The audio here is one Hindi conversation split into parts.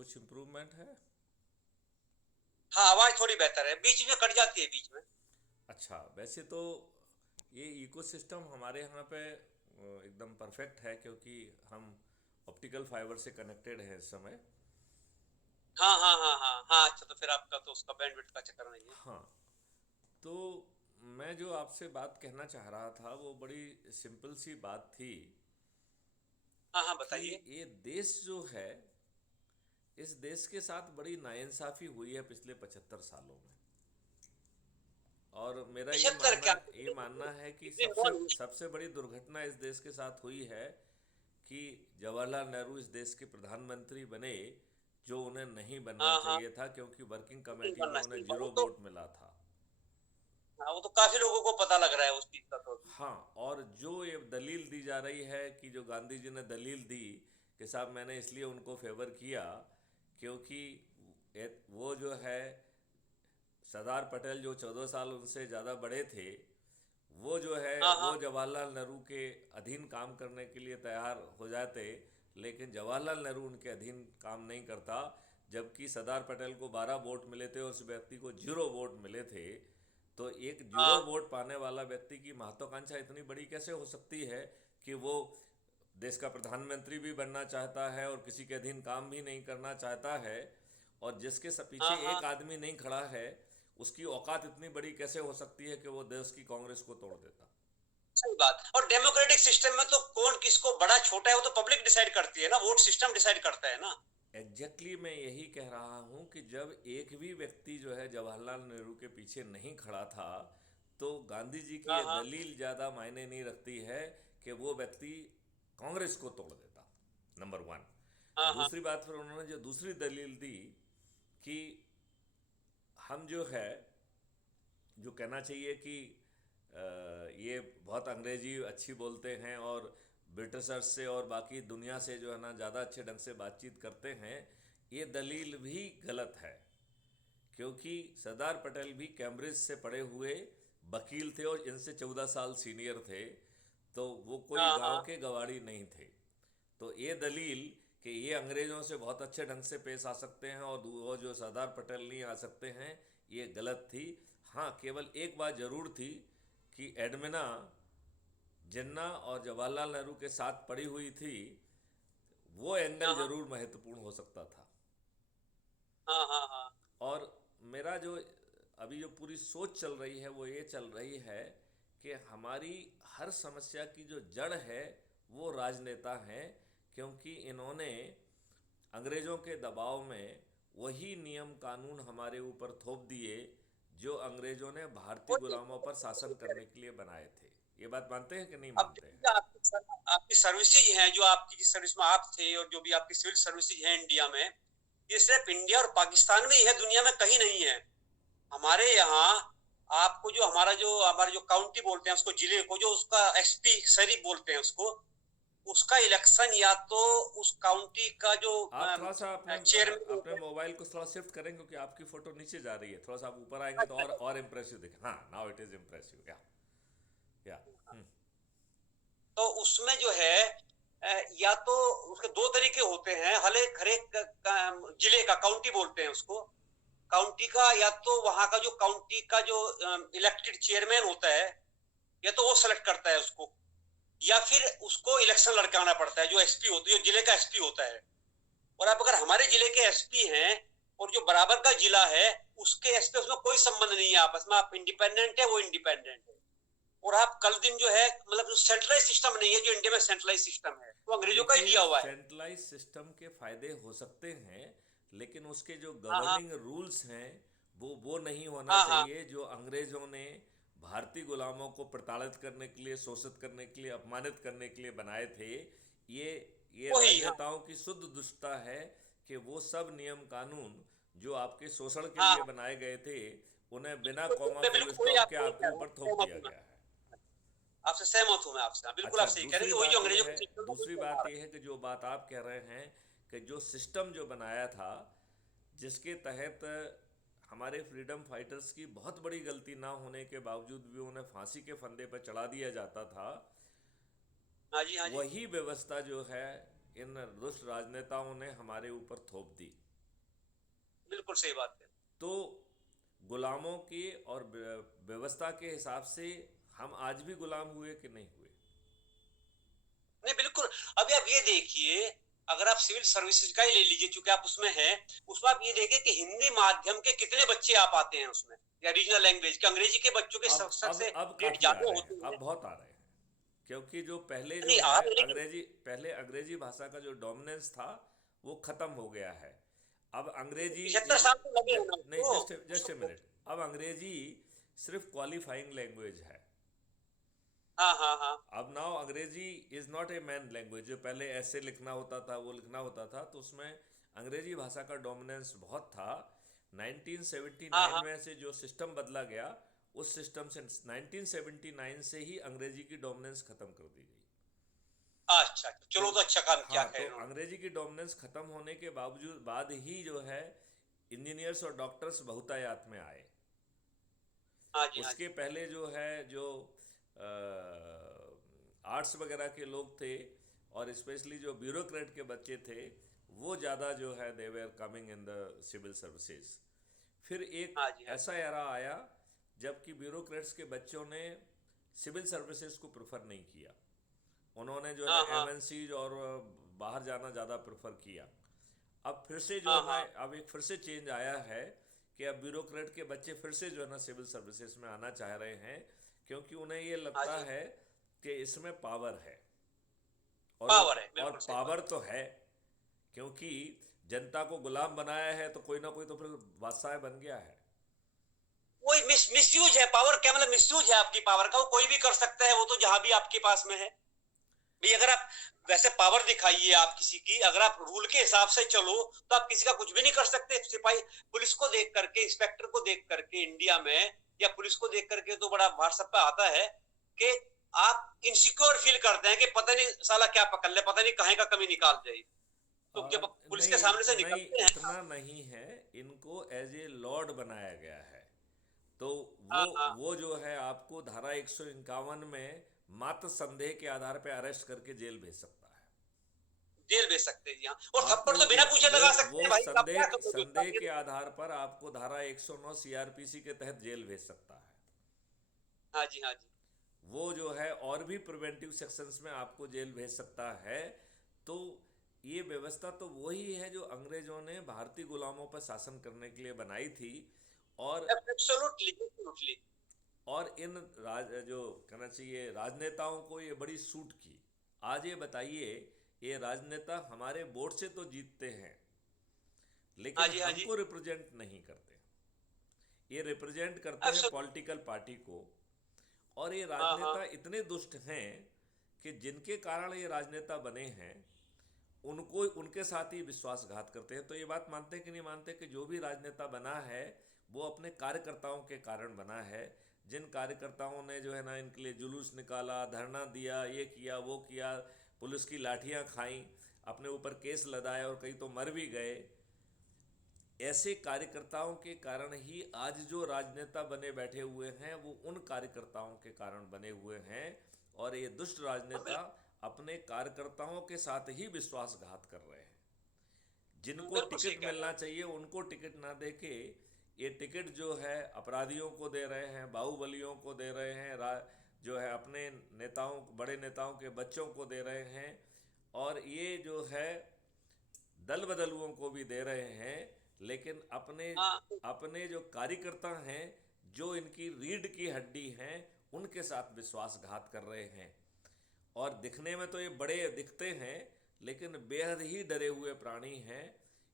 कुछ इम्प्रूवमेंट है? हाँ, आवाज थोड़ी बेहतर है, बीच में कट जाती है बीच में। अच्छा, वैसे तो ये इकोसिस्टम हमारे यहाँ पे एकदम परफेक्ट है, क्योंकि हम ऑप्टिकल फाइबर से कनेक्टेड हैं इस समय। हाँ हाँ हाँ हाँ हाँ, अच्छा तो फिर आपका तो उसका बैंडविड्थ का चक्कर नहीं है। हाँ, तो मैं जो आपसे बात कहना चाह रहा था वो बड़ी सिंपल सी बात थी हाँ हाँ, कि बताइए। ये देश जो है, इस देश के साथ बड़ी नाइंसाफ़ी हुई है पिछले 75 सालों में। और मेरा 75 क्या? ये मानना है कि इतनी नॉन। सबसे बड़ी दुर्घटना इस देश के साथ हुई है कि जवाहरलाल नेहरू इस देश के प्रधानमंत्री बने, जो उन्हें नहीं बनना हाँ हाँ, चाहिए था, क्योंकि वर्किंग नहीं कमेटी में बनना उन्हें चाहिए था वो जीरो तो। वोट मिला था। हाँ, वो तो काफी लोगों को पता लग रहा है उस चीज का तो अभी। हाँ, और जो ये दलील दी जा रही है कि जो गांधी जी ने दलील दी कि साहब मैंने इसलिए उनको फेवर किया क्योंकि वो जो है सरदार पटेल जो 14 साल उनसे ज़्यादा बड़े थे, वो जो है हाँ वो हाँ जवाहरलाल नेहरू के अधीन काम करने के लिए तैयार हो जाते, लेकिन जवाहरलाल नेहरू उनके अधीन काम नहीं करता। जबकि सरदार पटेल को 12 वोट मिले थे और उस व्यक्ति को जीरो वोट मिले थे। तो एक जीरो हाँ वोट पाने वाला व्यक्ति की महत्वाकांक्षा इतनी बड़ी कैसे हो सकती है कि वो देश का प्रधानमंत्री भी बनना चाहता है और किसी के अधीन काम भी नहीं करना चाहता है, और जिसके पीछे हाँ हाँ, एक आदमी नहीं खड़ा है, उसकी औकात इतनी बड़ी कैसे हो सकती है कि वो देश की कांग्रेस को तोड़ देता। सही बात। और डेमोक्रेटिक सिस्टम में तो कौन किसको बड़ा छोटा है वो तो पब्लिक डिसाइड करती है ना, वोट सिस्टम डिसाइड करता है ना। एग्जैक्टली मैं यही कह रहा हूँ कि जब एक भी व्यक्ति जो है जवाहरलाल नेहरू के पीछे नहीं खड़ा था, तो गांधी जी की हाँ यह हाँ दलील ज़्यादा मायने नहीं रखती है कि वो व्यक्ति कांग्रेस को तोड़ देता। Number one. हाँ हाँ दूसरी बात, फिर उन्होंने जो दूसरी दलील दी कि हम जो है, जो कहना चाहिए कि ये बहुत अंग्रेजी अच्छी बोलते हैं और ब्रिटिशर्स से और बाकी दुनिया से जो है ना ज़्यादा अच्छे ढंग से बातचीत करते हैं, ये दलील भी गलत है। क्योंकि सरदार पटेल भी कैम्ब्रिज से पढ़े हुए वकील थे और इनसे 14 साल सीनियर थे, तो वो कोई हाँ गांव हाँ के गवाड़ी नहीं थे। तो ये दलील कि ये अंग्रेज़ों से बहुत अच्छे ढंग से पेश आ सकते हैं और वो जो सरदार पटेल नहीं आ सकते हैं, ये गलत थी। हाँ, केवल एक बात ज़रूर थी कि एडमिना जिन्ना और जवाहरलाल नेहरू के साथ पड़ी हुई थी, वो एंगल हाँ ज़रूर महत्वपूर्ण हो सकता था। हाँ हाँ हाँ और मेरा जो अभी जो पूरी सोच चल रही है वो ये चल रही है कि हमारी हर समस्या की जो जड़ है वो राजनेता हैं, क्योंकि इन्होंने अंग्रेज़ों के दबाव में वही नियम कानून हमारे ऊपर थोप दिए जो अंग्रेज़ों ने भारतीय वो गुलामों पर शासन ठीक है। करने के लिए बनाए थे। ये बात मानते हैं कि नहीं अब मानते हैं? देखिए, आपकी सर्विसेज हैं, जो आपकी जिस सर्विस में आप थे और जो भी आपकी सिविल सर्विसेज हैं इंडिया में, ये सिर्फ इंडिया और पाकिस्तान में ही है, दुनिया में कहीं नहीं है। हमारे यहाँ आपको जो हमारा जो काउंटी बोलते हैं उसको, जिले को जो उसका एसपी शरीफ बोलते हैं उसको, उसका इलेक्शन या तो उस काउंटी का जो आप थोड़ा सा चेयरमैन अपने होता मोबाइल को थोड़ा शिफ्ट करें, क्योंकि आपकी फ़ोटो नीचे जा रही है। थोड़ा सा आप ऊपर आएंगे तो है, और इम्प्रेसिव दिखे। हाँ, नाउ इट इज़ इम्प्रेसिव। या हम्म। तो उसमें जो है या तो उसके दो तरीके होते हैं, हर एक जिले का काउंटी बोलते हैं उसको, काउंटी का, या तो वहां का जो काउंटी का जो इलेक्टेड चेयरमैन होता है, या तो वो सेलेक्ट करता है उसको, या फिर उसको इलेक्शन लड़काना पड़ता है, जो एसपी होती है, जो जिले का एसपी होता है। और आप अगर हमारे जिले के एसपी हैं और जो बराबर का जिला है उसके एसपी, उसमें कोई संबंध नहीं है आपस में, आप इंडिपेंडेंट है, वो इंडिपेंडेंट है। और आप कल दिन जो है, मतलब जो सेंट्रलाइज सिस्टम नहीं है, जो इंडिया में सेंट्रलाइज सिस्टम है वो अंग्रेजों का ही देखिए, दिया हुआ है। सेंट्रलाइज सिस्टम के फायदे हो सकते हैं, लेकिन उसके जो हाँ हाँ गवर्निंग रूल्स हैं वो नहीं होना हाँ हाँ, चाहिए जो अंग्रेजों ने भारतीय गुलामों को प्रताड़ित करने के लिए, शोषित करने के लिए, अपमानित करने के लिए बनाए थे। ये ये वही, हाँ राजनेताओं की शुद्ध दुष्टता है कि वो सब नियम कानून जो आपके शोषण के हाँ लिए हाँ, बनाए गए थे, उन्हें बिना बिल्कुल, कॉमा मैं फुल बिल्कुल वही स्टॉप के आपको वही आपके कह रहा हूँ, ऊपर थोप सहमत दिया हूँ मैं, गया है। आपसे सहमत हूँ मैं आपसे, हाँ, बिल्कुल अच्छा, आप सही कह रहे हैं दूसरी कि वही जो बात अंग्रेजों यह का है, सिस्टम था दूसरी वही चला बात रहा यह है कि जो बात आप कह रहे हैं कि जो सिस्टम जो बनाया था, जिसके तहत हमारे फ्रीडम फाइटर्स की बहुत बड़ी गलती ना होने के बावजूद भी उन्हें फांसी के फंदे पर चढ़ा दिया जाता था, है। हाँ जी हाँ जी। वही व्यवस्था जो है इन दुष्ट राजनेताओं ने हमारे ऊपर थोप दी। बिल्कुल सही बात है। तो गुलामों की और व्यवस्था के हिसाब से हम आज भी गुलाम हुए कि नहीं हुए? नहीं बिल्कुल। अभी आप ये देखिए, अगर आप सिविल सर्विसेज का ही ले लीजिए, चूंकि आप उसमें हैं, उसमें आप ये देखिए कि हिंदी माध्यम के कितने बच्चे आप आते हैं उसमें, या रीजनल लैंग्वेज के, अंग्रेजी के बच्चों के सबसे अब रेट काफी आ ज्यादा रहे हैं, होते अब हैं। बहुत आ रहे हैं। क्योंकि जो पहले जो नहीं आ है रहे, लेकिन अंग्रेजी, पहले अंग्रेजी भाषा का जो डोमिनेंस था वो खत्म हो गया है। अब अंग्रेजी 75 साल तो लगे हैं ना नहीं, उसको जस्ट जस्ट ए उसको। मिनट। अब अंग्रेजी सिर्फ क्वालिफाइंग लैंग्वेज है। हाँ हाँ हाँ अब नाउ अंग्रेजी is not a man language. जो पहले ऐसे लिखना होता था, वो लिखना होता था, तो उसमें अंग्रेजी भाषा का डोमिनेंस बहुत था। हाँ 1979 हाँ। में से जो सिस्टम बदला गया, उस सिस्टम से 1979 से ही अंग्रेजी की डोमिनेंस खत्म कर दी गई। अच्छा, तो चलो तो अच्छा काम किया हाँ, तो खैर इन्होंने। अंग्रेजी की डोमिनेंस खत्म होने के बावजूद बाद ही जो है इंजीनियर्स और डॉक्टर्स बहुतायत में आए। हाँ जी हाँ उसके जी। पहले जो है जो आर्ट्स वगैरह के लोग थे और स्पेशली जो ब्यूरोक्रेट के बच्चे थे, वो ज़्यादा जो है they were coming in the civil services. फिर एक हाँ जी हाँ ऐसा एरा आया जबकि ब्यूरोक्रेट्स के बच्चों ने सिविल सर्विसेज को प्रेफर नहीं किया। उन्होंने जो है हाँ ना हाँ एमएनसीज और बाहर जाना ज़्यादा प्रेफर किया। अब फिर से जो हाँ है ना, हाँ। अब एक फिर से चेंज आया है कि अब ब्यूरोक्रेट के बच्चे फिर से जो है ना सिविल सर्विसेज में आना चाह रहे हैं, क्योंकि उन्हें ये हाँ लगता जी, है कि इसमें पावर है। और वो पावर है, और बिल्कुल सही बात। पावर तो है, क्योंकि जनता को गुलाम बनाया है तो कोई ना कोई तो फिर बादशाह बन गया है। वही मिसयूज है पावर, क्या मतलब मिसयूज है आपकी पावर का, वो कोई भी कर सकता है, वो तो जहां भी आपके पास में है। भाई अगर आप वैसे पावर दिखाइए आप किसी की, अगर आप रूल के हिसाब से चलो तो आप किसी का कुछ भी नहीं कर सकते। सिपाही पुलिस को देख करके, इंस्पेक्टर को देख करके इंडिया में, या पुलिस को देख करके तो बड़ा व्हाट्सएप पे आता है कि आप इनसिक्योर फील करते हैं कि पता नहीं साला क्या पकड़ ले, पता नहीं कहीं का कमी निकाल जाए। तो जब पुलिस के नहीं, सामने से नहीं, निकलते हैं। इतना नहीं है। इनको एज ए लॉर्ड बनाया गया है। तो हाँ वो हाँ, वो जो है आपको धारा 151 में मात्र संदेह के आधार पर अरेस्ट करके जेल भेज सकता है। जेल भेज सकते हैं जी हाँ। और थप्पड़ आपको तो बिना पूछे लगा सकते वो हैं भाई, आप क्या संदेह करोगे उसका संदेह फिर? के आधार पर आपको धारा 109 सीआरपीसी के तहत जेल भेज सकता है। हाँ जी हाँ जी। वो जो है और भी प्रिवेंटिव सेक्शंस में आपको जेल भेज सकता है। तो ये व्यवस्था तो वही है जो अंग्रेजों ने भारतीय गुलामों पर शासन करने के लिए बनाई थी। और एब्सोल्युटली एब्सोल्युटली। और इन जो कहना चाहिए राजनेताओं को ये बड़ी सूट की। आज ये बताइए, ये राजनेता हमारे वोट से तो जीतते हैं, हाँ लेकिन जी हाँ जी। हमको रिप्रेजेंट नहीं करते। ये रिप्रेजेंट करते हैं एब्सोल्युटली। पॉलिटिकल पार्टी को। और ये हाँ हाँ राजनेता इतने दुष्ट हैं कि जिनके कारण ये राजनेता बने हैं, उनको उनके साथ ही विश्वासघात करते हैं। तो ये बात मानते हैं कि नहीं मानते कि जो भी राजनेता बना है वो अपने कार्यकर्ताओं के कारण बना है। जिन कार्यकर्ताओं ने जो है ना इनके लिए जुलूस निकाला, धरना दिया, ये किया वो किया, पुलिस की लाठियां खाई, अपने ऊपर केस लदाए और कई तो मर भी गए, ऐसे कार्यकर्ताओं के कारण ही आज जो राजनेता बने बैठे हुए हैं वो उन कार्यकर्ताओं के कारण बने हुए हैं। और ये दुष्ट हाँ, राजनेता अपने कार्यकर्ताओं के साथ ही विश्वासघात कर रहे हैं। जिनको बिल्कुल सही टिकट कह रहे मिलना हैं। चाहिए उनको टिकट ना दे के ये टिकट जो है अपराधियों को दे रहे हैं, बाहुबलियों को दे रहे हैं, जो है अपने नेताओं, बड़े नेताओं के बच्चों को दे रहे हैं। और ये जो है दल बदलुओं को भी दे रहे हैं। लेकिन अपने हाँ अपने जो कार्यकर्ता हैं, जो इनकी रीढ़ की हड्डी हैं, उनके साथ विश्वासघात कर रहे हैं। और दिखने में तो ये बड़े दिखते हैं, लेकिन बेहद ही डरे हुए प्राणी हैं।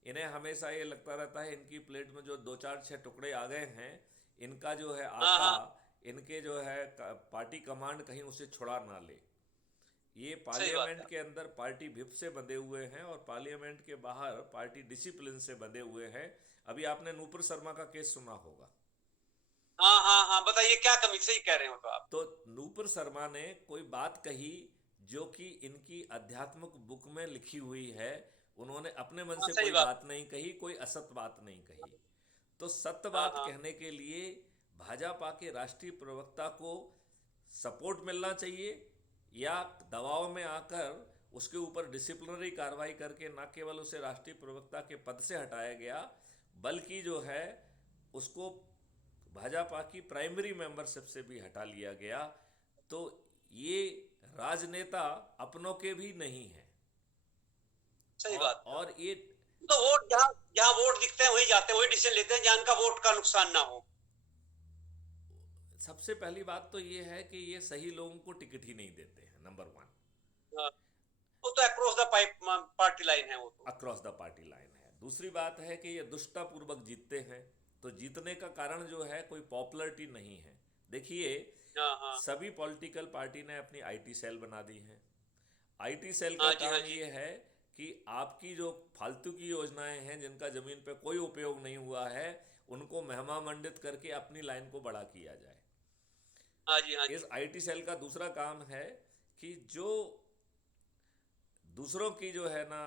इन्हें हमेशा ये लगता रहता है इनकी प्लेट में जो दो चार छः टुकड़े आ गए हैं, इनका जो है हाँ आका, हाँ, इनके जो है पार्टी कमांड कहीं उसे छुड़ा ना ले। ये सही बात पार्लियामेंट है। के अंदर पार्टी व्हिप से बंधे हुए हैं और पार्लियामेंट के बाहर पार्टी डिसिप्लिन से बंधे हुए हैं। अभी आपने नूपुर शर्मा का केस सुना होगा। हाँ हाँ हाँ, बताइए क्या कमी, सही कह रहे हो तो आप। तो नूपुर शर्मा ने कोई बात कही जो कि इनकी आध्यात्मिक बुक में लिखी हुई है। उन्होंने अपने मन हाँ से सही कोई बात। बात नहीं कही, कोई असत बात नहीं कही। तो सत्य हाँ बात हाँ कहने के लिए भाजपा के राष्ट्रीय प्रवक्ता को सपोर्ट मिलना चाहिए, या दबाव में आकर उसके ऊपर डिसिप्लिनरी कार्रवाई करके न केवल उसे राष्ट्रीय प्रवक्ता के पद से हटाया गया, बल्कि जो है उसको भाजपा की प्राइमरी मेंबरशिप से भी हटा लिया गया। तो ये राजनेता अपनों के भी नहीं है। सही बात है। और ये तो वोट जहाँ जहाँ वोट दिखते हैं वही जाते हैं, वही डिसीजन लेते हैं जहाँ इनका वोट का नुकसान ना हो। सबसे पहली बात तो ये है कि ये सही लोगों को टिकट ही नहीं देते हैं, नंबर वन। हाँ, वो तो across the pipe party line है वो तो। अक्रॉस द पार्टी लाइन है। दूसरी बात है कि ये दुष्टतापूर्वक जीतते हैं। तो जीतने का कारण जो है कोई पॉपुलरिटी नहीं है। देखिए, हाँ हाँ सभी पॉलिटिकल पार्टी ने अपनी आईटी सेल बना दी है। आईटी सेल का हाँ जी, हाँ काम जी। ये है कि आपकी जो फालतू की योजनाएं हैं जिनका जमीन पे कोई उपयोग नहीं हुआ है, उनको महिमा मंडित करके अपनी लाइन को बड़ा किया जाए। हाँ जी, हाँ इस जी। आईटी सेल का दूसरा काम है कि जो दूसरों की जो है ना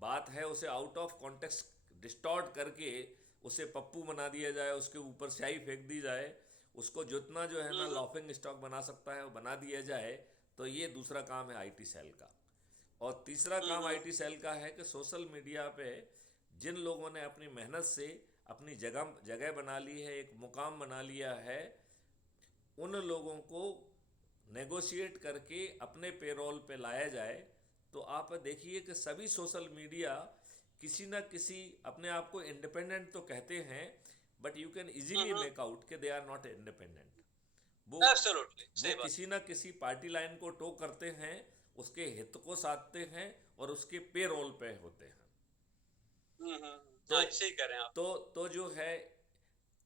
बात है उसे आउट ऑफ कॉन्टेक्स्ट डिस्टॉर्ट करके उसे पप्पू बना दिया जाए, उसके ऊपर स्याही फेंक दी जाए, उसको जितना जो है ना हम्म। लॉफिंग स्टॉक बना सकता है वो बना दिया जाए। तो ये दूसरा काम है आईटी सेल का। और तीसरा काम हम्म। आईटी सेल का है कि सोशल मीडिया पे जिन लोगों ने अपनी मेहनत से अपनी जगह जगह बना ली है, एक मुकाम बना लिया है, उन लोगों को नेगोशिएट करके अपने पेरोल पे लाया जाए। तो आप देखिए कि सभी सोशल मीडिया किसी ना किसी अपने आप को इंडिपेंडेंट तो कहते हैं, but you can easily hmm. Make out कि दे आर नॉट इंडिपेंडेंट। वो एब्सोल्युटली वो सही बात। किसी ना किसी पार्टी लाइन को टो करते हैं, उसके हित को साधते हैं और उसके पेरोल पे होते हैं। तो हाँ जी, सही कह रहे हैं आप। तो जो है,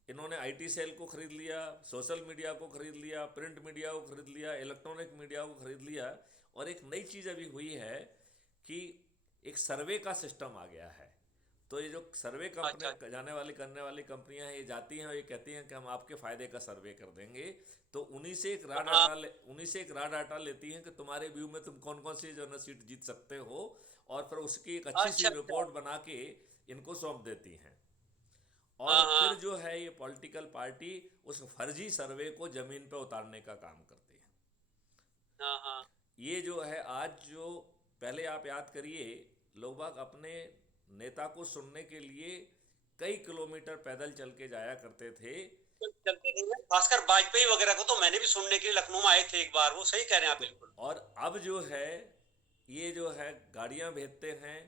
इन्होंने आईटी सेल को खरीद लिया, सोशल मीडिया को खरीद लिया, प्रिंट मीडिया को खरीद लिया, इलेक्ट्रॉनिक मीडिया को खरीद लिया। और एक नई चीज़ अभी हुई है कि एक सर्वे का सिस्टम आ गया है। तो ये जो सर्वे अच्छा। कंपनी जाने वाली करने वाली कंपनियां हैं, ये जाती हैं और ये कहती हैं कि हम आपके फ़ायदे का सर्वे कर देंगे। तो हाँ। उन्हीं से एक रा डाटा लेती हैं कि तुम्हारे व्यू में तुम कौन कौन सी जो है ना सीट जीत सकते हो, और फिर उसकी एक अच्छी सी अच्छा अच्छा। रिपोर्ट बना के इनको सौंप देती हैं। और हाँ फिर हाँ जो है ये पॉलिटिकल पार्टी उस फर्जी सर्वे को जमीन पर उतारने का काम करती है। हाँ हाँ। ये जो है आज जो, पहले आप याद करिए, लोग बाग अपने नेता को सुनने के लिए कई किलोमीटर पैदल चल के जाया करते थे। चलती थी ना, खासकर वाजपेयी वगैरह को तो मैंने भी सुनने के लिए लखनऊ में आए थे एक बार, वो सही कह रहे हैं आप तो बिल्कुल। और अब जो है ये जो है गाड़ियां भेजते हैं,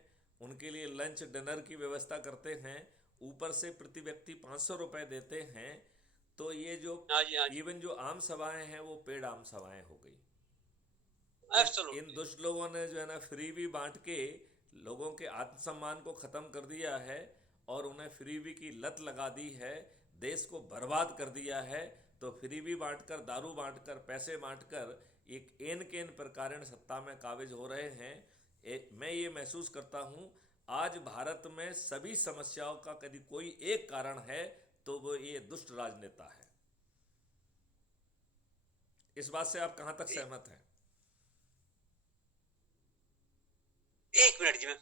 उनके लिए लंच डिनर की व्यवस्था करते हैं, ऊपर से प्रति व्यक्ति 500 रुपये देते हैं। तो ये जो हाँ जी, हाँ जी। इवन जो आम सभाएं हैं वो पेड आम सभाएं हो गई। In absolutely. दुष्ट लोगों ने जो है ना फ्री भी बांट के लोगों के आत्मसम्मान को ख़त्म कर दिया है और उन्हें फ्रीबी की लत लगा दी है, देश को बर्बाद कर दिया है। तो फ्रीबी बांटकर, दारू बांटकर, पैसे बांटकर एक एन केन प्रकार सत्ता में काबिज हो रहे हैं। मैं ये महसूस करता हूँ आज भारत में सभी समस्याओं का यदि कोई एक कारण है तो वो ये दुष्ट राजनेता है। इस बात से आप कहाँ तक सहमत हैं? एक मिनट जी मैं।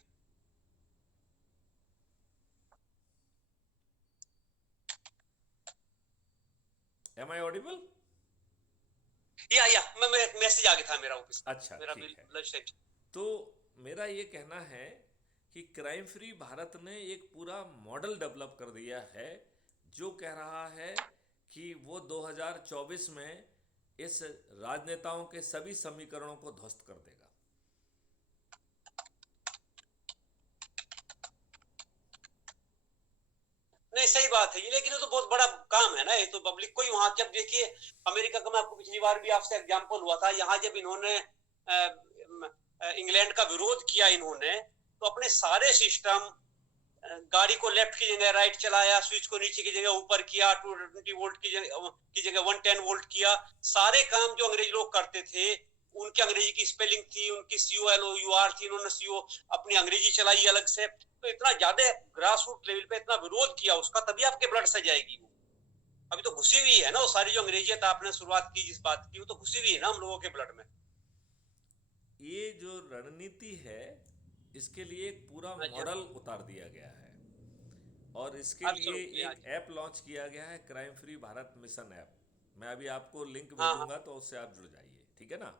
Am I audible? या मैं मैसेज आ गया था मेरा ऑफिस का, अच्छा, मेरा ठीक बिल है। Lunch time. तो मेरा ये कहना है कि क्राइम फ्री भारत ने एक पूरा मॉडल डेवलप कर दिया है जो कह रहा है कि वो 2024 में इस राजनेताओं के सभी समीकरणों को ध्वस्त कर देगा। नहीं सही बात है ये, लेकिन ये तो बहुत बड़ा काम है ना, ये तो पब्लिक को ही वहां, जब देखिए अमेरिका का, मैं आपको पिछली बार भी आपसे एग्जांपल हुआ था, यहाँ जब इन्होंने इंग्लैंड का विरोध किया इन्होंने, तो अपने सारे सिस्टम, गाड़ी को लेफ्ट की जगह राइट चलाया, स्विच को नीचे की जगह ऊपर किया, 220 वोल्ट की जगह 110 वोल्ट किया, सारे काम जो अंग्रेज लोग करते थे, उनकी अंग्रेजी की स्पेलिंग थी, उनकी COLOUR थी, उन्होंने CO अपनी अंग्रेजी चलाई अलग से। तो इतना ज्यादा ग्रास रूट लेवल पे इतना विरोध किया उसका, तभी आपके ब्लड से जाएगी वो। अभी तो घुसी हुई है ना वो सारी जो अंग्रेजियत आपने शुरुआत की जिस बात की, वो तो घुसी हुई है ना हम लोगों के ब्लड में। ये जो रणनीति है, इसके लिए एक पूरा मॉडल उतार दिया गया है और इसके लिए एब्सोल्युटली। हाँ एक जी। ऐप लॉन्च किया गया है, crime free Bharat mission app. मैं अभी आपको लिंक हाँ हाँ भेजूंगा तो उससे आप जुड़ जाइए, ठीक है ना?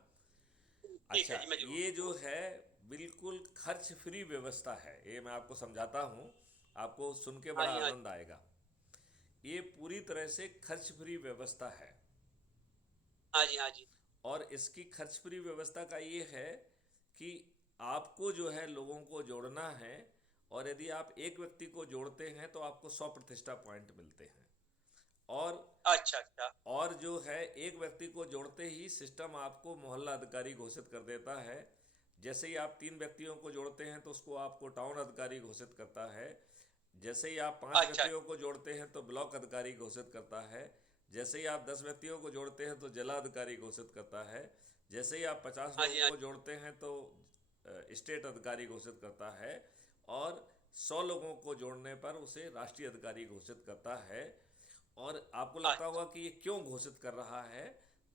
ठीक है अच्छा, जी, मैं ये जरूर। जो है बिल्कुल खर्च फ्री व्यवस्था है, ये मैं आपको समझाता हूँ। आपको सुन के हाँ बड़ा जी, हाँ आनंद जी, आएगा। ये पूरी तरह से खर्च फ्री व्यवस्था है। हाँ जी, हाँ जी, और इसकी खर्च फ्री व्यवस्था का ये है कि आपको जो है लोगों को जोड़ना है, और यदि आप एक व्यक्ति को जोड़ते हैं तो आपको 100 प्रतिष्ठा पॉइंट मिलते हैं। और अच्छा, अच्छा, और जो है एक व्यक्ति को जोड़ते ही सिस्टम आपको मोहल्ला अधिकारी घोषित कर देता है। जैसे ही आप 3 व्यक्तियों को जोड़ते हैं तो उसको आपको टाउन अधिकारी घोषित करता है। जैसे ही आप 5 अच्छा, व्यक्तियों को जोड़ते हैं तो ब्लॉक अधिकारी घोषित करता है। जैसे ही आप 10 व्यक्तियों को जोड़ते हैं तो जिला अधिकारी घोषित करता है। जैसे ही आप 50 हाँ लोगों जी, हाँ को जी, जोड़ते हैं तो स्टेट अधिकारी घोषित करता है। और 100 लोगों को जोड़ने पर उसे राष्ट्रीय अधिकारी घोषित करता है। और आपको लगता अच्छा, होगा कि ये क्यों घोषित कर रहा है,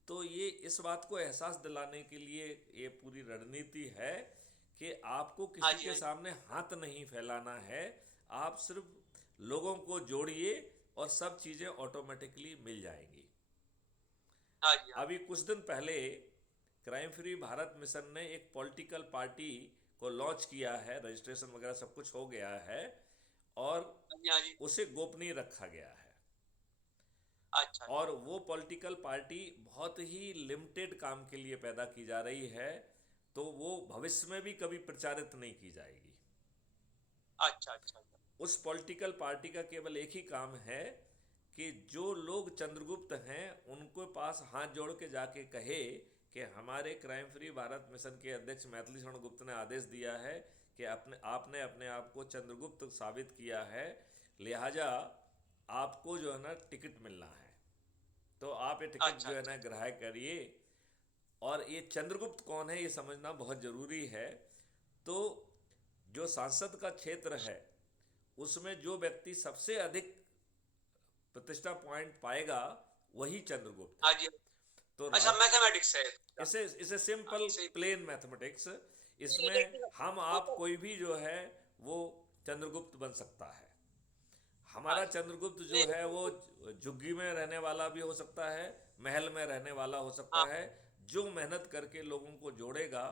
तो ये इस बात को एहसास दिलाने के लिए ये पूरी रणनीति है कि आपको हाँ किसी जी, के हाँ जी, सामने हाथ नहीं फैलाना है। आप सिर्फ लोगों को जोड़िए और सब चीज़ें ऑटोमेटिकली मिल जाएंगी। हाँ जी, हाँ अभी कुछ दिन पहले क्राइम फ्री भारत मिशन ने एक पॉलिटिकल पार्टी को लॉन्च किया है, रजिस्ट्रेशन वगैरह सब कुछ हो गया है, और जी, हाँ जी, उसे गोपनीय रखा गया है। अच्छा, और अच्छा, वो पॉलिटिकल पार्टी बहुत ही लिमिटेड काम के लिए पैदा की जा रही है, तो वो भविष्य में भी कभी प्रचारित नहीं की जाएगी। अच्छा, अच्छा, उस पॉलिटिकल पार्टी का केवल एक ही काम है कि जो लोग चंद्रगुप्त हैं उनको पास हाथ जोड़ के जाके कहे कि हमारे क्राइम फ्री भारत मिशन के अध्यक्ष मैथिली शरण गुप्त ने आदेश दिया है कि अपने आपने अपने आप को चंद्रगुप्त साबित किया है, लिहाजा आपको जो है ना टिकट मिलना है, तो आप ये टिकट अच्छा, जो है अच्छा, ना ग्रहण करिए। और ये चंद्रगुप्त कौन है ये समझना बहुत जरूरी है। तो जो सांसद का क्षेत्र है उसमें जो व्यक्ति सबसे अधिक प्रतिष्ठा पॉइंट पाएगा वही चंद्रगुप्त हाँ है। जी, तो अच्छा, राज मैथमेटिक्स है इसका। इसे इसे सिंपल अच्छा, प्लेन मैथमेटिक्स, नहीं, इसमें लेकिन हम आप होता कोई भी जो है वो चंद्रगुप्त बन सकता है। हमारा अच्छा, चंद्रगुप्त जो है वो नहीं, झुग्गी में रहने वाला भी हो सकता है, महल में रहने वाला हो सकता हाँ, है। जो मेहनत करके लोगों को जोड़ेगा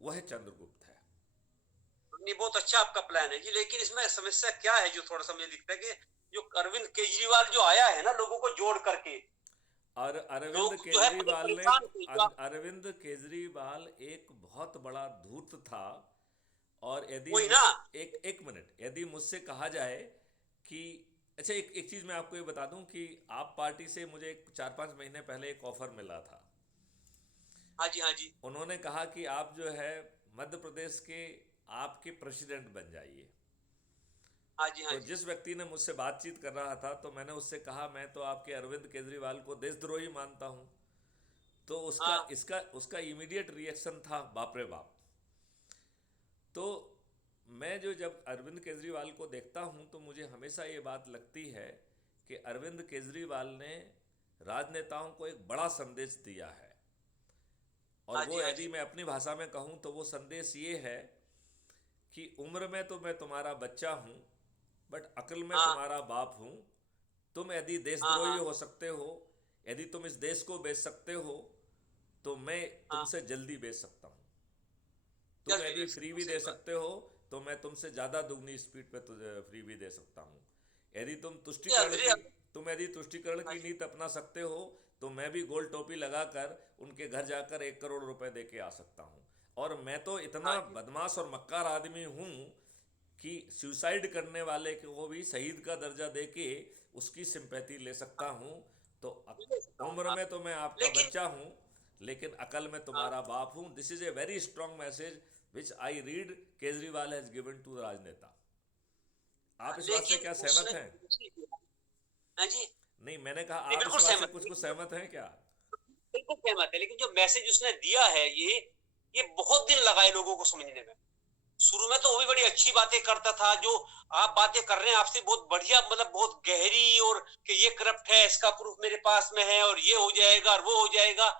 वह चंद्रगुप्त है। नहीं, बहुत अच्छा आपका प्लान है जी, लेकिन इसमें समस्या क्या है जो थोड़ा सा मुझे दिखता है कि जो अरविंद केजरीवाल जो आया है ना लोगों को जोड़ करके, और अरविंद लोग जो है बड़े केजरीवाल ने परेशान थे जो अरविंद केजरीवाल एक बहुत बड़ा धूर्त था। और यदि वही मुझ ना। एक एक मिनट, यदि मुझसे कहा जाए कि अच्छा, एक एक चीज़ मैं आपको ये बता दूं कि आप पार्टी से मुझे 4-5 महीने पहले एक ऑफर मिला था। हाँ जी, हाँ जी, उन्होंने कहा कि आप जो है मध्य प्रदेश के आपके प्रेसिडेंट बन जाइए। हाँ जी, हाँ तो जी, जिस व्यक्ति ने मुझसे बातचीत कर रहा था तो मैंने उससे कहा मैं तो आपके अरविंद केजरीवाल को देशद्रोही मानता हूं। तो उसका हाँ, इसका उसका इमीडिएट रिएक्शन था बाप रे बाप। तो मैं जो जब अरविंद केजरीवाल को देखता हूं तो मुझे हमेशा ये बात लगती है कि अरविंद केजरीवाल ने राजनेताओं को एक बड़ा संदेश दिया है। और हाँ जी, वो हाँ यदि जी, मैं अपनी भाषा में कहूं तो वो संदेश ये है कि उम्र में तो मैं तुम्हारा बच्चा हूं, बट अक्ल में हाँ, तुम्हारा बाप हूं। तुम यदि हाँ, देशद्रोही हाँ, हो सकते हो, यदि तुम इस देश को बेच सकते हो, तो मैं हाँ, तुमसे जल्दी बेच सकता हूं। तुम जल्दी यदि बेच फ्री सकता हूँ, भी सही दे बात। सकते हो तो मैं तुमसे ज़्यादा दुगनी स्पीड पे तुझे फ्री भी दे सकता हूँ। यदि ये अंग्रेज, तुम यदि तुष्टिकरण हाँ की जी, नीति अपना सकते हो तो मैं भी गोल टोपी लगाकर उनके घर जाकर 1 करोड़ रुपए दे के आ सकता हूँ। और मैं तो इतना हाँ जी, बदमाश और मक्कार आदमी हूँ कि सुसाइड करने वाले को भी शहीद का दर्जा दे के उसकी सिंपैथी ले सकता हूँ। तो ले सकता हूँ, उम्र हाँ, में तो मैं आपका लेकिन बच्चा हूँ, लेकिन अकल में हाँ, तुम्हारा बाप हूँ। This is a very strong message which I read Kejriwal has given to राजनेता। आप हाँ, इस बात से लेकिन क्या सहमत उसने हैं? हाँ जी, नहीं, मैंने कहा नहीं, आप इस बिल्कुल बात से सहमत है, कुछ कुछ सहमत हैं क्या? बिल्कुल सहमत है, लेकिन जो मैसेज उसने दिया है ये बहुत दिन लगाए लोगों को समझने में। शुरू में तो वो भी बड़ी अच्छी बातें करता था, जो आप बातें कर रहे हैं आपसे बहुत बढ़िया, मतलब बहुत गहरी, और कि ये करप्ट है इसका प्रूफ मेरे पास में है और ये हो जाएगा और वो हो जाएगा।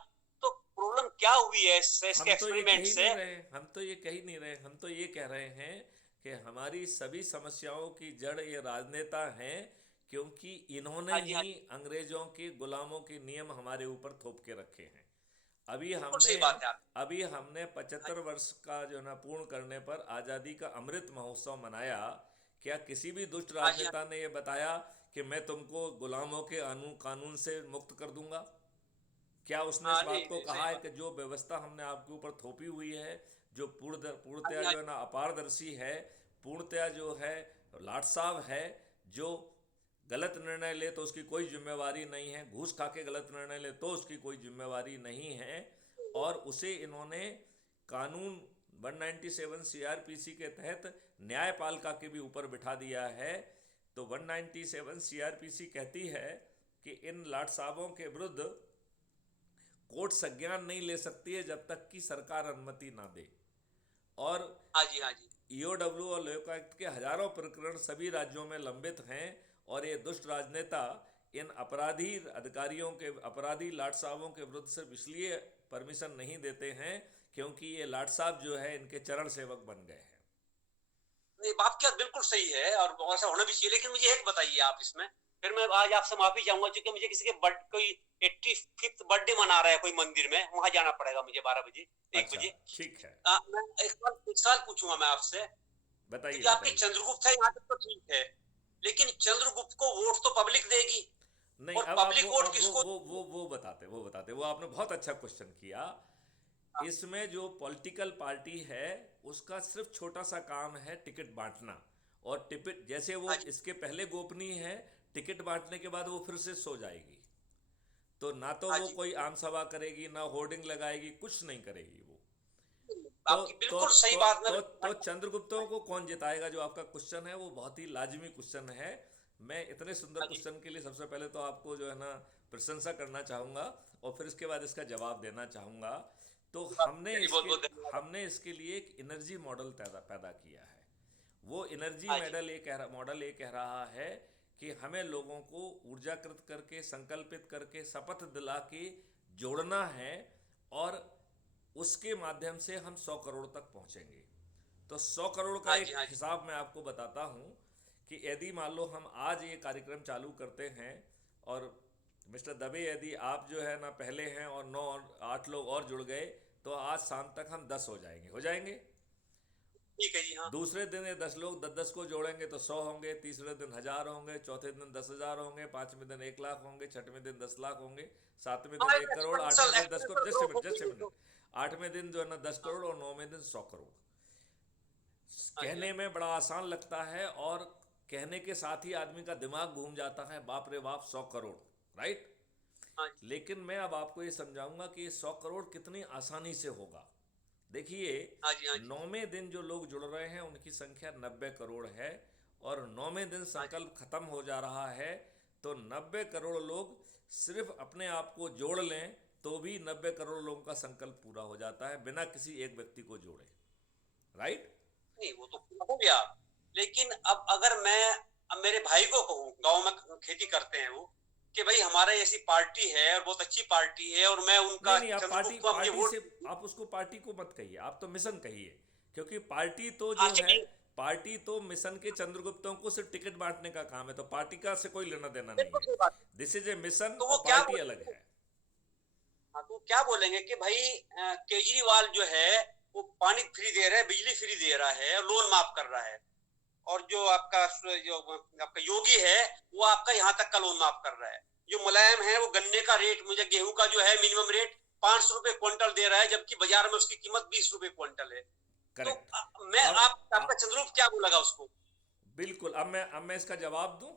तो प्रॉब्लम क्या हुई है इसके हम तो ये कह एक्सपेरिमेंट ही से? नहीं रहे, हम तो ये कह ही नहीं रहे, हम तो ये कह रहे हैं कि हमारी सभी समस्याओं की जड़ ये राजनेता हैं, क्योंकि इन्होंने हाँ जी, हाँ ही जी, अंग्रेजों के गुलामों के नियम हमारे ऊपर थोप के रखे हैं। अभी बिल्कुल हमने सही बात है आप। अभी हमने हाँ 75 वर्ष का जो ना पूर्ण करने पर आज़ादी का अमृत महोत्सव मनाया। क्या किसी भी दुष्ट हाँ जी, हाँ राजनेता ने ये बताया कि मैं तुमको गुलामों के कानून से मुक्त कर दूंगा? क्या उसने इस हाँ, बात नहीं को नहीं, सही कहा है बात। कि जो व्यवस्था हमने आपके ऊपर थोपी हुई है, जो हाँ पूर्णतया जी, हाँ जो है जी, ना अपारदर्शी है, पूर्णतया जो है लाटसाब है, जो गलत निर्णय ले तो उसकी कोई जिम्मेवारी नहीं है, घूस खा के गलत निर्णय ले तो उसकी कोई जिम्मेवारी नहीं है, और उसे इन्होंने कानून 197 सीआरपीसी के तहत न्यायपालिका के भी ऊपर बिठा दिया है। तो 197 सीआरपीसी कहती है कि इन लाट साहबों के विरुद्ध कोर्ट संज्ञान नहीं ले सकती है जब तक कि सरकार अनुमति ना दे। और हाँ जी, हाँ जी, ईओडब्ल्यू और लोकायुक्त के हजारों प्रकरण सभी राज्यों में लंबित हैं, और ये दुष्ट राजनेता इन अपराधी अधिकारियों के, अपराधी लाट साहबों के विरुद्ध सिर्फ इसलिए परमिशन नहीं देते हैं क्योंकि ये लाट साहब जो है इनके चरण सेवक बन गए हैं। नहीं, आपकी बात बिल्कुल सही है और ऐसा होना भी चाहिए। लेकिन मुझे एक बताइए आप इसमें, फिर मैं आज आपसे माफी चाहूंगा, क्योंकि मुझे किसी के कोई 85th बर्थडे मना रहा है कोई मंदिर में, वहां जाना पड़ेगा मुझे 12 बजे, 1 बजे। अच्छा, ठीक है, मैं एक सवाल पूछूंगा मैं आपसे, बताइए क्योंकि आपकी बताइए। चंद्रगुप्त है यहाँ तक तो ठीक है, लेकिन चंद्रगुप्त को वोट तो पब्लिक देगी, नहीं, और अब आप पब्लिक वोट किसको? वो बताते, वो आपने बहुत अच्छा क्वेश्चन किया। हाँ, इसमें जो पॉलिटिकल पार्टी है उसका सिर्फ छोटा सा काम है टिकट बांटना, और टिकट जैसे वो हाँ जी, इसके पहले गोपनीय है, टिकट बांटने के बाद वो फिर से सो जाएगी। तो ना तो हाँ वो जी, कोई आम सभा करेगी, ना होर्डिंग लगाएगी, कुछ नहीं करेगी वो। तो आपकी तो बिल्कुल सही तो बात मैं। तो चंद्रगुप्तों को कौन जिताएगा, जो आपका क्वेश्चन है वो बहुत ही लाजमी क्वेश्चन है। मैं इतने सुंदर हाँ जी, क्वेश्चन के लिए सबसे पहले तो आपको जो है ना प्रशंसा करना चाहूँगा, और फिर इसके बाद इसका जवाब देना चाहूँगा। तो बहुत बहुत धन्यवाद। हमने इसके लिए एक एनर्जी मॉडल पैदा पैदा किया है। वो एनर्जी हाँ जी, मॉडल ये कह रहा है कि हमें लोगों को ऊर्जाकृत करके, संकल्पित करके, शपथ दिला के जोड़ना है, और उसके माध्यम से हम 100 करोड़ तक पहुंचेंगे। तो 100 करोड़ का हाँ जी, एक हाँ जी, हिसाब मैं आपको बताता हूं कि यदि मान लो हम आज ये कार्यक्रम चालू करते हैं, और मिस्टर दबे यदि आप जो है ना पहले हैं और 8 लोग और जुड़ गए, तो आज शाम तक हम 10 हो जाएंगे। ठीक है जी, हाँ, दूसरे दिन ये 10 लोग 10 को जोड़ेंगे तो 100 होंगे, तीसरे दिन 1000 होंगे, चौथे दिन 10,000 होंगे, पांचवें दिन 1 लाख होंगे, छठवें दिन 10 लाख होंगे, सातवें दिन हाँ, एक 1 करोड़, एक्सपोनेंशियल आठवें दिन 10 करोड़, एक्सपोनेंशियल ग्रोथ जस्ट होगी ए ये तो। मिनट, आठवें दिन जो है ना 10 हाँ, करोड़, और नौवें दिन 100 करोड़। हाँ जी, हाँ कहने में बड़ा आसान लगता है, और कहने के साथ ही आदमी का दिमाग घूम जाता है, बाप रे बाप 100 करोड़, राइट। हाँ जी, लेकिन मैं अब आपको ये समझाऊंगा कि 100 करोड़ कितनी आसानी से होगा। देखिए, हाँ जी, हाँ जी, नौवें दिन जो लोग जुड़ रहे हैं उनकी संख्या 90 करोड़ है, और नौवें दिन हाँ जी, संकल्प खत्म हो जा रहा है। तो 90 करोड़ लोग सिर्फ अपने आप को जोड़ लें तो भी 90 करोड़ लोगों का संकल्प पूरा हो जाता है, बिना किसी एक व्यक्ति को जोड़े, राइट। नहीं वो तो पूरा हो गया। लेकिन अब अगर मैं अब मेरे भाई को कहूँ, गांव में खेती करते हैं वो, कि भाई हमारे ऐसी पार्टी है और बहुत अच्छी पार्टी है, और मैं नहीं उनका नहीं, आप पार्टी चंद्रगुप्त को मुझे पार्टी वोट से, दीजिए। आप उसको पार्टी को मत कहिए, आप तो मिशन कहिए। क्योंकि पार्टी तो हाँ जो है, चलिए, पार्टी तो मिशन के चंद्रगुप्तों को सिर्फ टिकट बांटने का काम है, तो पार्टी का से कोई लेना देना नहीं बिल्कुल है। सही बात है। दिस इज ए मिशन, तो वो और क्या पार्टी अलग बोलेंगे? है। हाँ, तो वो क्या बोलेंगे कि भाई केजरीवाल जो है वो पानी फ्री दे रहा है, बिजली फ्री दे रहा है, लोन माफ कर रहा है, और जो आपका योगी है वो आपका यहाँ तक का लोन माफ कर रहा है। जो मुलायम है वो गन्ने का रेट, मुझे गेहूं का जो है मिनिमम रेट 500 रुपए क्विंटल दे रहा है, जबकि बाजार में उसकी कीमत 20 रुपए क्विंटल है। तो करेक्ट। मैं आपका अब चंद्रगुप्त क्या बोलेगा उसको? बिल्कुल, अब मैं इसका जवाब दूं।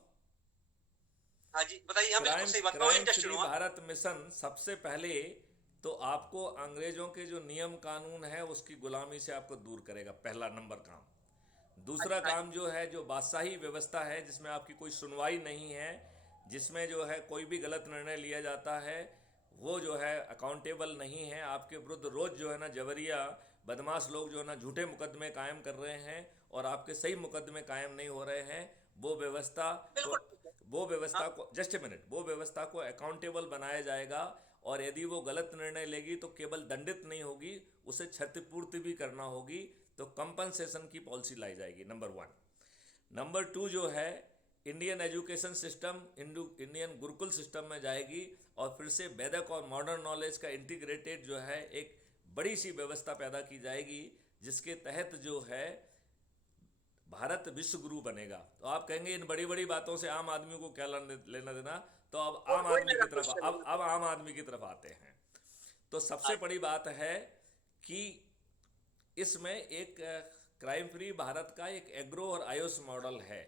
हाँ जी, बताइए। हाँ, बिल्कुल क्राइम सही बात, मैं वही क्राइम इंटरेस्टेड फ्री हूँ। भारत मिशन सबसे पहले तो आपको अंग्रेजों के जो नियम कानून है उसकी गुलामी से आपको दूर करेगा, पहला नंबर काम। हाँ दूसरा जी, हाँ जी, काम जो है, जो बादशाही व्यवस्था है जिसमें आपकी कोई सुनवाई नहीं है, जिसमें जो है कोई भी गलत निर्णय लिया जाता है, वो जो है अकाउंटेबल नहीं है। आपके विरुद्ध रोज जो है ना जबरिया बदमाश लोग जो है ना झूठे मुकदमे कायम कर रहे हैं, और आपके सही मुकदमे कायम नहीं हो रहे हैं। वो व्यवस्था को बिल्कुल ठीक है। वो हाँ, व्यवस्था को जस्ट ए मिनट, वो व्यवस्था को अकाउंटेबल बनाया जाएगा, और यदि वो गलत निर्णय लेगी तो केवल दंडित नहीं होगी, उसे क्षतिपूर्ति भी करना होगी। तो कंपनसेशन की पॉलिसी लाई जाएगी, नंबर 1। नंबर 2 जो है, Indian education system Indian Gurukul system में जाएगी, और फिर से वैदिक और मॉडर्न नॉलेज का इंटीग्रेटेड जो है एक बड़ी सी व्यवस्था पैदा की जाएगी, जिसके तहत जो है भारत विश्व गुरु बनेगा। तो आप कहेंगे इन बड़ी बड़ी बातों से आम आदमी को क्या लेना देना। तो अब आम वही आदमी मेरा की तरफ क्वेश्चन है। अब आम आदमी की तरफ आते हैं। तो सबसे हाँ बड़ी बात है कि इसमें एक क्राइम फ्री भारत का एक एग्रो और आयुष मॉडल है,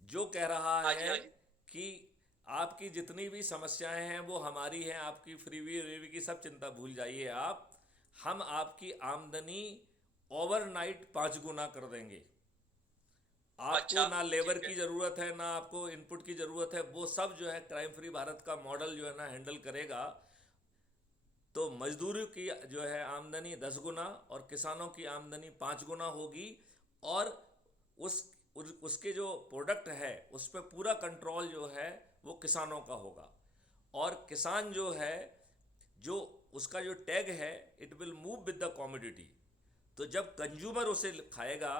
जो कह रहा हाँ जी, है हाँ जी। कि आपकी जितनी भी समस्याएं हैं वो हमारी हैं, आपकी फ्रीवी रेवी की सब चिंता भूल जाइए आप, हम आपकी आमदनी ओवरनाइट 5 गुना कर देंगे। आपको अच्छा, ना लेबर ठीक है। की ज़रूरत है, ना आपको इनपुट की ज़रूरत है, वो सब जो है क्राइम फ्री भारत का मॉडल जो है ना हैंडल करेगा। तो मजदूरों की जो है आमदनी 10 गुना और किसानों की आमदनी 5 गुना होगी। और उसके जो प्रोडक्ट है उस पर पूरा कंट्रोल जो है वो किसानों का होगा। और किसान जो है, जो उसका जो टैग है, it will move with the commodity. तो जब कंज्यूमर उसे खाएगा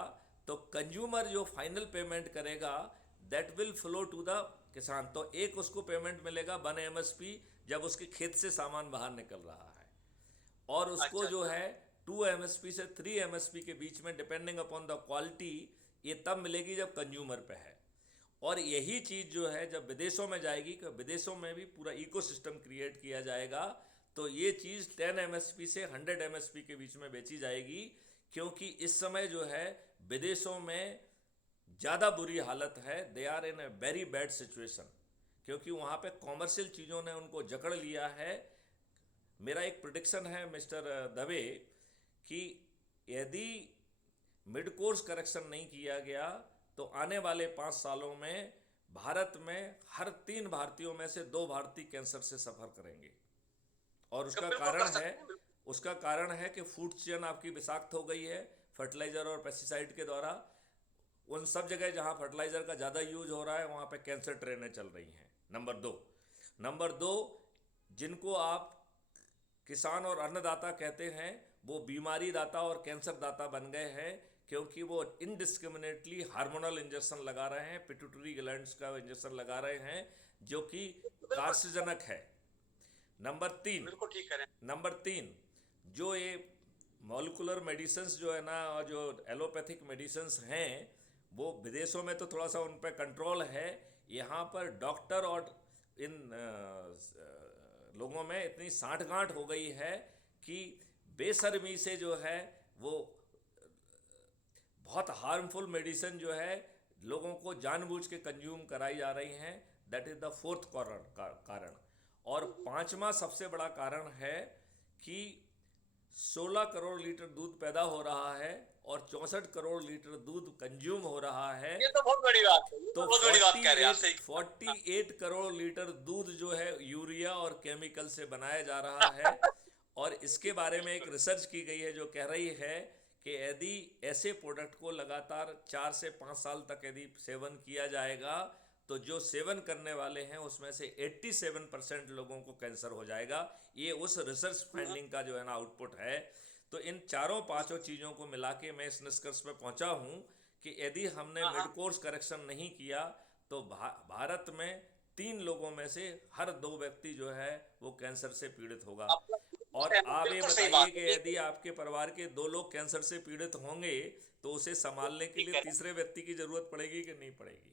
तो कंज्यूमर जो फाइनल पेमेंट करेगा that will flow to the kisan. तो एक उसको पेमेंट मिलेगा 1 MSP जब उसके खेत से सामान बाहर निकल रहा है, और उसको अच्छा, जो अच्छा। है 2 MSP से 3 MSP के बीच में डिपेंडिंग अपॉन द क्वालिटी ये तब मिलेगी जब कंज्यूमर पे है। और यही चीज़ जो है जब विदेशों में जाएगी, कि विदेशों में भी पूरा इकोसिस्टम क्रिएट किया जाएगा, तो ये चीज़ 10 MSP से 100 MSP के बीच में बेची जाएगी। क्योंकि इस समय जो है विदेशों में ज़्यादा बुरी हालत है, they are in a very bad situation, क्योंकि वहाँ पे कॉमर्शियल चीज़ों ने उनको जकड़ लिया है। मेरा एक प्रिडिक्शन है मिस्टर दवे कि यदि मिड कोर्स करेक्शन नहीं किया गया तो आने वाले 5 सालों में भारत में हर 3 भारतीयों में से 2 भारतीय कैंसर से सफ़र करेंगे। और तो बिल्कुल कर सकते हैं, बिल्कुल। उसका कारण है कि फूड चेन आपकी विषाक्त हो गई है फर्टिलाइज़र और पेस्टिसाइड के द्वारा। उन सब जगह जहाँ फर्टिलाइज़र का ज़्यादा यूज हो रहा है वहाँ पे कैंसर ट्रेनें चल रही हैं। नंबर दो, जिनको आप किसान और अन्नदाता कहते हैं वो बीमारी दाता और कैंसर दाता बन गए हैं, क्योंकि वो इनडिस्क्रिमिनेटली हार्मोनल इंजेक्शन लगा रहे हैं, पिट्यूटरी ग्लैंड्स का इंजेक्शन लगा रहे हैं, जो कि बिल्कुल, कार्सिजनक है। नंबर तीन बिल्कुल ठीक करें। नंबर तीन जो ये मॉलिकुलर मेडिसिन्स जो है ना, और जो एलोपैथिक मेडिसिन्स हैं, वो विदेशों में तो थोड़ा सा उन पर कंट्रोल है। यहाँ पर डॉक्टर और इन लोगों में इतनी साठगांठ हो गई है कि बेशर्मी से जो है वो बहुत हार्मफुल मेडिसिन जो है लोगों को जानबूझ के कंज्यूम कराई जा रही हैं। दैट इज़ द फोर्थ कारण। और पांचवा सबसे बड़ा कारण है कि 16 करोड़ लीटर दूध पैदा हो रहा है और 64 करोड़ लीटर दूध कंज्यूम हो रहा है। ये तो बहुत बड़ी बात है, ये तो तो बहुत बड़ी बात कह रहे हैं आप, सही। 48 करोड़ लीटर दूध जो है यूरिया और केमिकल से बनाया जा रहा है। और इसके बारे में एक रिसर्च की गई है जो कह रही है कि यदि ऐसे प्रोडक्ट को लगातार 4 से 5 साल तक यदि सेवन किया जाएगा तो जो सेवन करने वाले हैं उसमें से 87% लोगों को कैंसर हो जाएगा। ये उस रिसर्च फाइंडिंग का जो है ना आउटपुट है। तो इन चारों पांचों चीज़ों को मिला के मैं इस निष्कर्ष पे पहुंचा हूं कि यदि हमने हाँ, मिड हाँ। कोर्स करेक्शन नहीं किया तो भारत में 3 लोगों में से हर 2 व्यक्ति जो है वो कैंसर से पीड़ित होगा। आपका और आप ये बिल्कुल सही बताइए बात कि है। यदि आपके परिवार के 2 लोग कैंसर से पीड़ित होंगे तो उसे संभालने के ठीक लिए है, तीसरे व्यक्ति की जरूरत पड़ेगी कि नहीं पड़ेगी।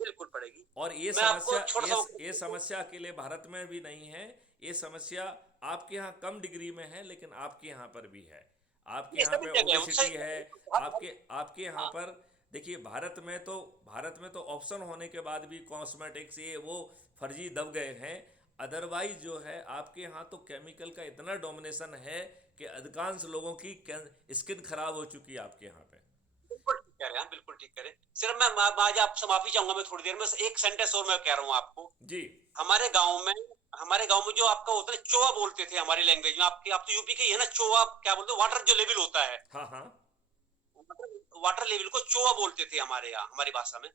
बिल्कुल पड़ेगी। और ये मैं आपको समस्या छोटा सा ये समस्या अकेले भारत में भी नहीं है। ये समस्या आपके यहाँ कम डिग्री में है लेकिन आपके यहाँ पर भी है। आपके ये यहाँ सभी पे जगह है, ओबेसिटी सही। है। हाँ, आपके यहाँ पर देखिए, भारत में तो ऑप्शन होने के बाद भी कॉस्मेटिक्स ये वो फर्जी दब गए हैं। अदरवाइज जो है आपके यहाँ तो केमिकल का इतना डोमिनेशन है कि अधिकांश लोगों की स्किन खराब हो चुकी है आपके यहाँ पे। बिल्कुल ठीक कह रहे हैं, बिल्कुल ठीक कह रहे हैं। सिर्फ मैं आज आपसे माफी चाहूंगा, मैं थोड़ी देर में एक सेंटेंस और मैं कह रहा हूँ आपको। जी। हमारे गांव में जो आपका होता है चोवा बोलते थे हमारी लैंग्वेज में, आप तो यूपी के ही है ना, चोवा क्या बोलते हैं, वाटर जो लेवल होता है, हाँ हाँ। वाटर लेवल को चोवा बोलते थे हमारे यहाँ, हमारी भाषा में।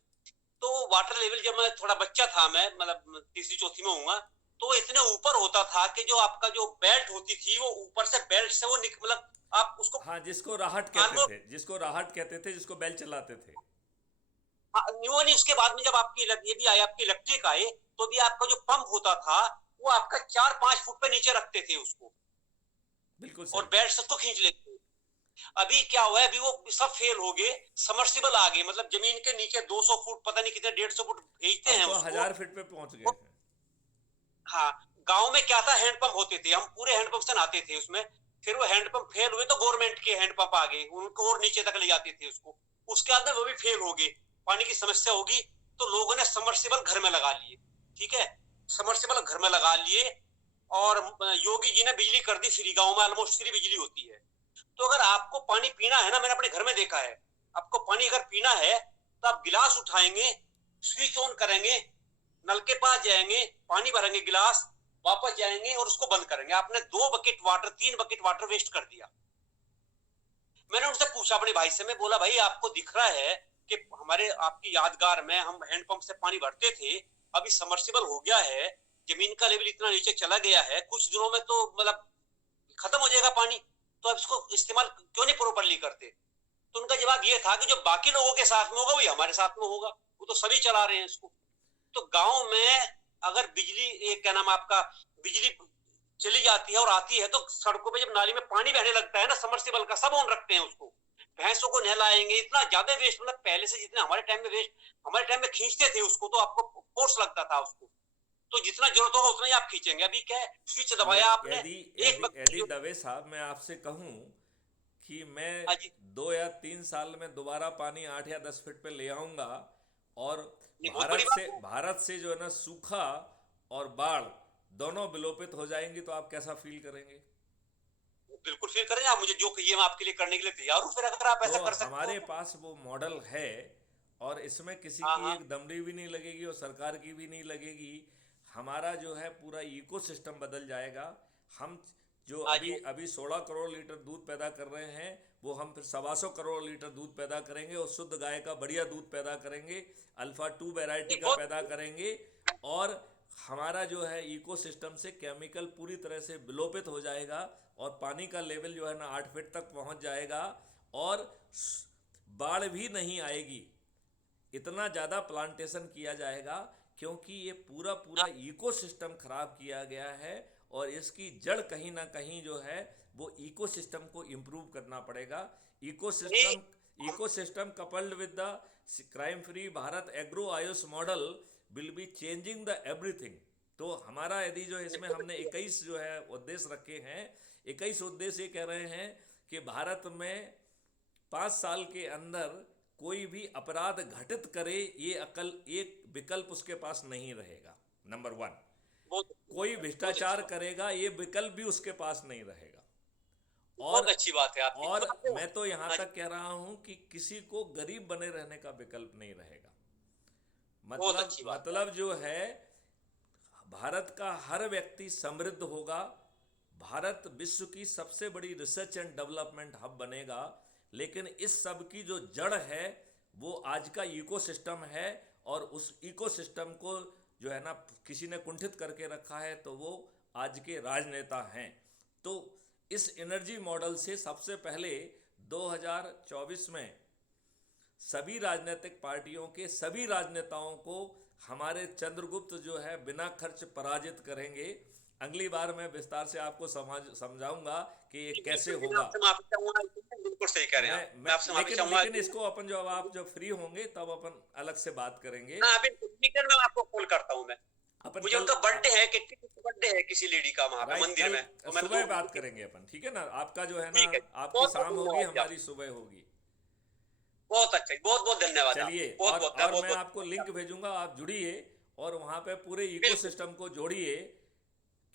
तो वाटर लेवल जब मैं थोड़ा बच्चा था, मैं मतलब तीसरी चौथी में हूँ, तो इतने ऊपर होता था कि जो आपका जो बेल्ट होती थी वो ऊपर से बेल्ट से वो मतलब आप उसको हाँ, जिसको राहट कहते थे, जिसको बैल चलाते थे। वो नहीं, उसके बाद में जब आपकी ये भी आए, आपकी इलेक्ट्रिक आए, तो भी आपका जो पंप होता था वो आपका 4-5 फुट पे नीचे रखते थे उसको, बिल्कुल और सही। बेल्ट से उसको खींच लेते थे। अभी क्या हुआ है, अभी वो सब फेल हो गए, समर्सिबल आ गए, मतलब जमीन के नीचे 200 फुट पता नहीं कितने 150 फुट भेजते अब हैं तो उसको। 1000 फीट पे पहुंच गए हैं। हाँ, गांव में क्या था, हैंडपंप होते थे, हम पूरे हैंडपंप से नहाते थे उसमें। फिर वो हैंडपंप फेल हुए तो गवर्नमेंट के हैंडपंप आ गए, उनको और नीचे तक ले जाते थे उसको। उसके बाद में वो भी फेल हो गए, पानी की समस्या होगी, तो लोगों ने समर्सिबल घर में लगा लिए। ठीक है, समर्सिबल घर में लगा लिए, और योगी जी ने बिजली कर दी फ्री, गाँव में ऑलमोस्ट फ्री बिजली होती है। तो अगर आपको पानी पीना है ना, मैंने अपने घर में देखा है, आपको पानी अगर पीना है तो आप गिलास उठाएंगे, स्विच ऑन करेंगे, नल के पास जाएंगे, पानी भरेंगे गिलास, वापस जाएंगे और उसको बंद करेंगे। आपने 2 bucket water 3 bucket water waste कर दिया। मैंने उनसे पूछा अपने भाई से, मैं बोला भाई आपको दिख रहा है कि हमारे आपकी यादगार में हम हैंडपंप से पानी भरते थे, अभी समर्सिबल हो गया है, जमीन का लेवल इतना नीचे चला गया है, कुछ दिनों में तो मतलब खत्म हो जाएगा पानी, तो आप इसको इस्तेमाल क्यों नहीं प्रॉपरली करते? तो उनका जवाब ये था कि जो बाकी लोगों के साथ में होगा वही हमारे साथ में होगा, वो तो सभी चला रहे हैं इसको। तो गांव में अगर बिजली, एक क्या नाम आपका, बिजली चली जाती है और आती है, तो सड़कों पे जब नाली में पानी बहने लगता है ना, समर्सिबल का सब ऑन रखते हैं उसको, भैंसों को नहलाएंगे, इतना ज्यादा वेस्ट, मतलब पहले से जितने हमारे टाइम में वेस्ट, हमारे टाइम में खींचते थे उसको तो आपको फोर्स लगता था उसको, तो जितना जरूरत होगा उतना ही आप खींचेंगे। अभी क्या है, स्विच दबाया आपने, यदि एक यदि बकेट यदि दवे साहब, मैं आपसे कहूं कि मैं हाँ जी, 2 या 3 साल में दोबारा पानी 8 या 10 फीट पे ले आऊंगा, और नहीं बहुत बड़ी बात है। भारत से जो है ना सूखा और बाढ़ दोनों विलोपित हो जाएंगी, तो आप कैसा फील करेंगे? बिल्कुल फिर करेंगे, आप मुझे जो कहिए मैं आपके लिए करने के लिए तैयार हूँ, फिर अगर आप ऐसा तो कर सकते हो हमारे तो। पास वो मॉडल है, और इसमें किसी हाँ की हाँ, एक दमड़ी भी नहीं लगेगी और सरकार की भी नहीं लगेगी। हमारा जो है पूरा इकोसिस्टम बदल जाएगा। हम जो हाँ अभी जी, अभी 16 करोड़ लीटर दूध पैदा कर रहे हैं, वो हम फिर 125 करोड़ लीटर दूध पैदा करेंगे, और शुद्ध गाय का बढ़िया दूध पैदा करेंगे, अल्फा 2 वैरायटी नहीं का बहुत, पैदा करेंगे। और हमारा जो है इकोसिस्टम से केमिकल पूरी तरह से विलोपित हो जाएगा, और पानी का लेवल जो है ना 8 फीट तक पहुंच जाएगा, और बाढ़ भी नहीं आएगी। इतना ज़्यादा प्लांटेशन किया जाएगा, क्योंकि ये पूरा पूरा हाँ, इकोसिस्टम खराब किया गया है, और इसकी जड़ कहीं ना कहीं जो है वो इकोसिस्टम को इम्प्रूव करना पड़ेगा। नहीं इकोसिस्टम हम, ecosystem coupled with the crime free Bharat agro Ayush model will be changing the everything. तो हमारा यदि जो है इसमें हमने 21 जो है उद्देश्य रखे हैं, 21 उद्देश्य ये कह रहे हैं कि भारत में 5 साल के अंदर कोई भी अपराध घटित करे, ये अकल एक विकल्प उसके पास नहीं रहेगा। नंबर 1, बहुत कोई बहुत अच्छी भ्रष्टाचार बात, करेगा, ये विकल्प भी उसके पास नहीं रहेगा। और बहुत अच्छी बात है आपकी और जो आपने। मैं तो यहां हाँ जी, तक कह रहा हूं कि किसी को गरीब बने रहने का विकल्प नहीं रहेगा। बहुत मतलब अच्छी बात है मतलब जो है, भारत का हर व्यक्ति समृद्ध होगा, भारत विश्व की सबसे बड़ी रिसर्च एंड डेवलपमेंट हब बनेगा। लेकिन इस सब की जो जड़ है वो आज का इकोसिस्टम है, और उस इकोसिस्टम को जो है ना किसी ने कुंठित करके रखा है, तो वो आज के राजनेता हैं। तो इस एनर्जी मॉडल से सबसे पहले 2024 में सभी राजनीतिक पार्टियों के सभी राजनेताओं को हमारे चंद्रगुप्त जो है बिना खर्च पराजित करेंगे। अगली बार मैं विस्तार से आपको समझाऊंगा कि ये जी, कैसे बिल्कुल मैं होगा। आपसे माफी चाहूंगा, बिल्कुल सही कह रहे हैं आप, मैं आपसे माफी लेकिन चाहूंगा इसको अपन जब आप जब फ्री होंगे तब अपन अलग से बात करेंगे। हाँ बिल्कुल, वीकेंड में आपको कॉल करता हूँ मैं। अपन मुझे कल उनका बर्थडे है, कि बर्थडे है किसी लेडी का वहां पे राइट, मंदिर कल में, तो मैं सुबह बात करेंगे अपन, ठीक है ना? आपका जो है ना, ठीक है, आपकी बहुत बहुत शाम होगी, धन्यवाद जी हमारी आपका, सुबह होगी। बहुत अच्छा, बहुत बहुत धन्यवाद चलिए, आपका, बहुत बहुत और बहुत मैं बहुत आपको धन्यवाद लिंक आपका। भेजूंगा, आप जुड़िए, और वहाँ पे पूरे बिल्कुल इकोसिस्टम को जोड़िए।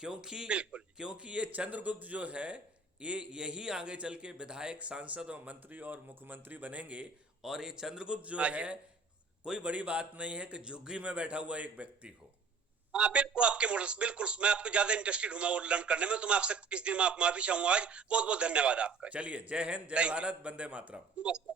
क्योंकि बिल्कुल, क्योंकि ये चंद्रगुप्त जो है, ये यही आगे चल के विधायक, सांसद और मंत्री और मुख्यमंत्री बनेंगे। और ये चंद्रगुप्त जो हाँ जी, है, कोई बड़ी बात नहीं है कि झुग्गी में बैठा हुआ एक व्यक्ति हो। हाँ बिल्कुल, आपके मॉडल्स बिल्कुल, मैं आपको ज्यादा इंटरेस्टेड हूँ मैं वो लर्न करने में, तो मैं आपसे किस दिन में आप माफी चाहूंगा आज। बहुत बहुत धन्यवाद आपका। चलिए, जय हिंद, जय थैंक भारत, वंदे मातरम। यू, नमस्कार।